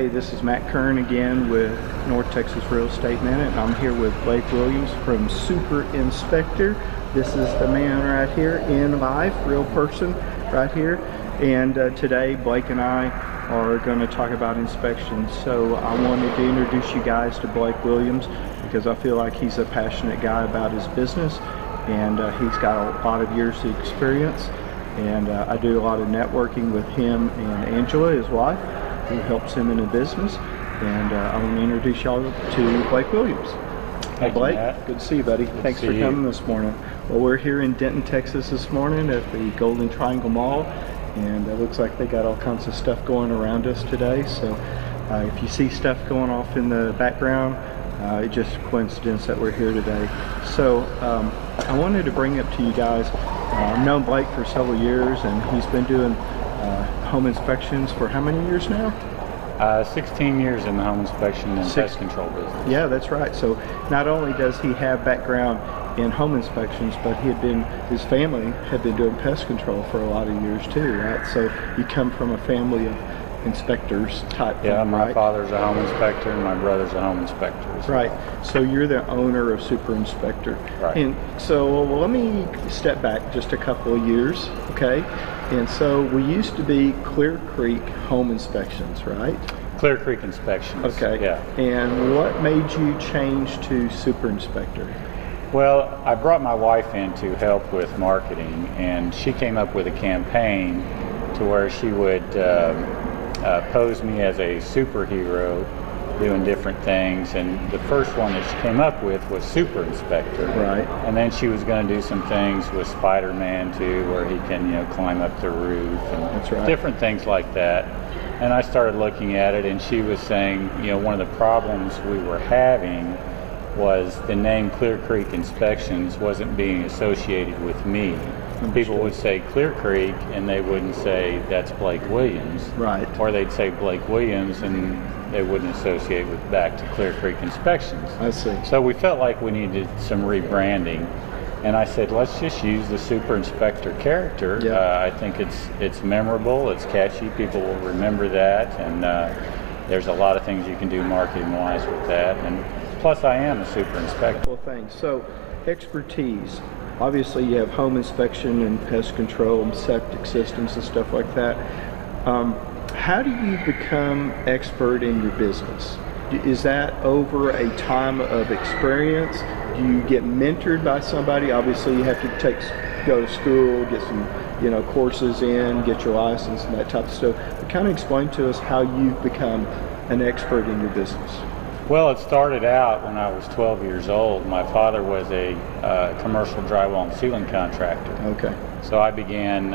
Hey, this is Matt Kern again with North Texas Real Estate Minute. I'm here with Blake Williams from Super Inspector. This is the man right here in life, real person right here. And today Blake and I are going to talk about inspections. So I wanted to introduce you guys to Blake Williams because I feel like he's a passionate guy about his business, and he's got a lot of years of experience. And I do a lot of networking with him and Angela, his wife, who helps him in the business. And I want to introduce y'all to Blake Williams. Hey Blake, good to see you, buddy. Thanks for coming this morning. Well, we're here in Denton, Texas this morning at the Golden Triangle Mall, and it looks like they got all kinds of stuff going around us today. So if you see stuff going off in the background, it's just a coincidence that we're here today. So I wanted to bring up to you guys, I've known Blake for several years, and he's been doing home inspections for how many years now? 16 years in the home inspection and pest control business. Yeah, that's right. So not only does he have background in home inspections, but his family had been doing pest control for a lot of years too, right? So you come from a family of inspectors type Yeah, thing, my right? father's a home inspector and my brother's a home inspector. Right. So you're the owner of Super Inspector. Right. And so well, let me step back just a couple of years, okay? And so we used to be Clear Creek Home Inspections, right? Clear Creek Inspections. Okay. Yeah. And what made you change to Super Inspector? Well, I brought my wife in to help with marketing, and she came up with a campaign to where she would pose me as a superhero doing different things, and the first one that she came up with was Super Inspector. Right. And then she was going to do some things with Spider-Man too, where he can, climb up the roof and That's right. different things like that. And I started looking at it, and she was saying, one of the problems we were having was the name Clear Creek Inspections wasn't being associated with me. People would say Clear Creek, and they wouldn't say that's Blake Williams. Right. Or they'd say Blake Williams, and they wouldn't associate with back to Clear Creek Inspections. I see. So we felt like we needed some rebranding, and I said, let's just use the Super Inspector character. Yeah. I think it's memorable, it's catchy, people will remember that, and there's a lot of things you can do marketing-wise with that. And plus, I am a Super Inspector. Well, thanks. So, expertise. Obviously, you have home inspection and pest control and septic systems and stuff like that. How do you become expert in your business? Is that over a time of experience? Do you get mentored by somebody? Obviously, you have to go to school, get some courses in, get your license and that type of stuff. But kind of explain to us how you've become an expert in your business. Well, it started out when I was 12 years old. My father was a commercial drywall and ceiling contractor. Okay. So I began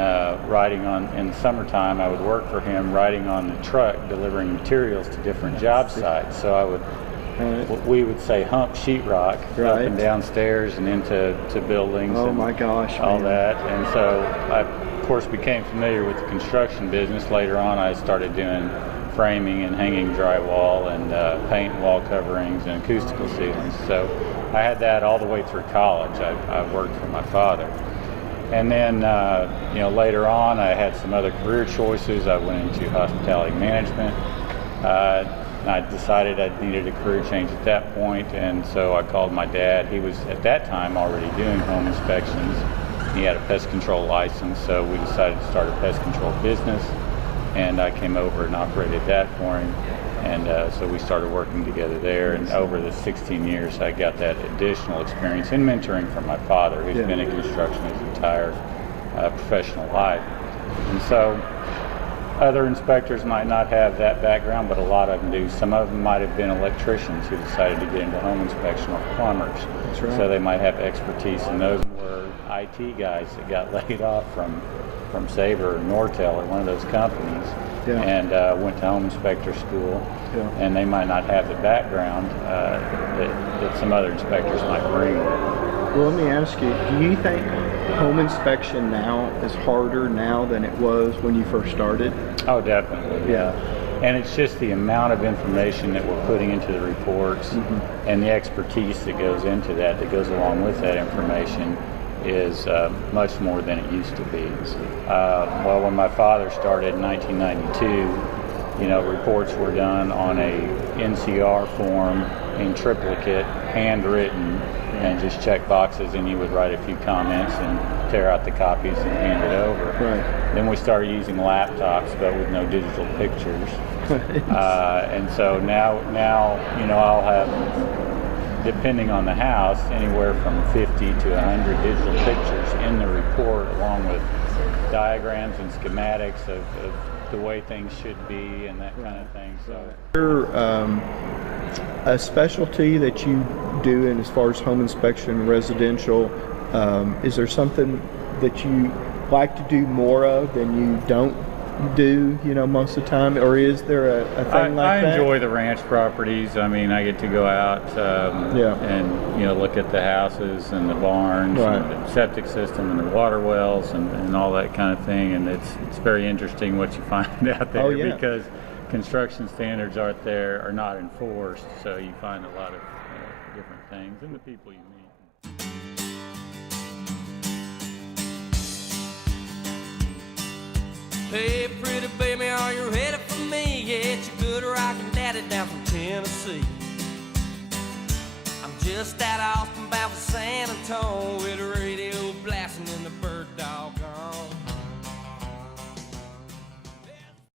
riding on, in the summertime, I would work for him riding on the truck, delivering materials to different job sites. So I would, we would say hump sheetrock up and downstairs and into buildings. Oh and my gosh. all man. that. And so I, of course, became familiar with the construction business. Later on, I started doing framing and hanging drywall and paint wall coverings and acoustical ceilings. So I had that all the way through college. I worked for my father. And then, later on, I had some other career choices. I went into hospitality management. I decided I needed a career change at that point, and so I called my dad. He was, at that time, already doing home inspections. He had a pest control license, so we decided to start a pest control business. And I came over and operated that for him, and so we started working together there. And over the 16 years, I got that additional experience in mentoring from my father, who's been in construction his entire professional life. And so other inspectors might not have that background, but a lot of them do. Some of them might have been electricians who decided to get into home inspection, or plumbers. That's right. So they might have expertise, and those were IT guys that got laid off from Sabre or Nortel or one of those companies, and went to home inspector school, and they might not have the background that some other inspectors might bring. Well, let me ask you, do you think home inspection now is harder now than it was when you first started? Oh, definitely. Yeah. And it's just the amount of information that we're putting into the reports, and the expertise that goes into that goes along with that information is much more than it used to be. Well, when my father started in 1992, reports were done on a NCR form in triplicate, handwritten, and just check boxes, and you would write a few comments and tear out the copies and hand it over. Right. Then we started using laptops, but with no digital pictures. And so now I'll have, depending on the house, anywhere from 50 to 100 digital pictures in the report, along with diagrams and schematics of the way things should be and that kind of thing. So, a specialty that you do in as far as home inspection, residential, is there something that you like to do more of than you don't do, most of the time, or is there a thing like that? I enjoy the ranch properties. I mean, I get to go out and look at the houses and the barns, right, and the septic system and the water wells and all that kind of thing, and it's very interesting what you find out there. Oh, yeah. Because construction standards are not enforced, so you find a lot of different things and the people you meet. Hey, pretty baby, are you ready for me? Yeah, it's your good rockin' daddy down from Tennessee. I'm just out Austin bound for San Antonio with a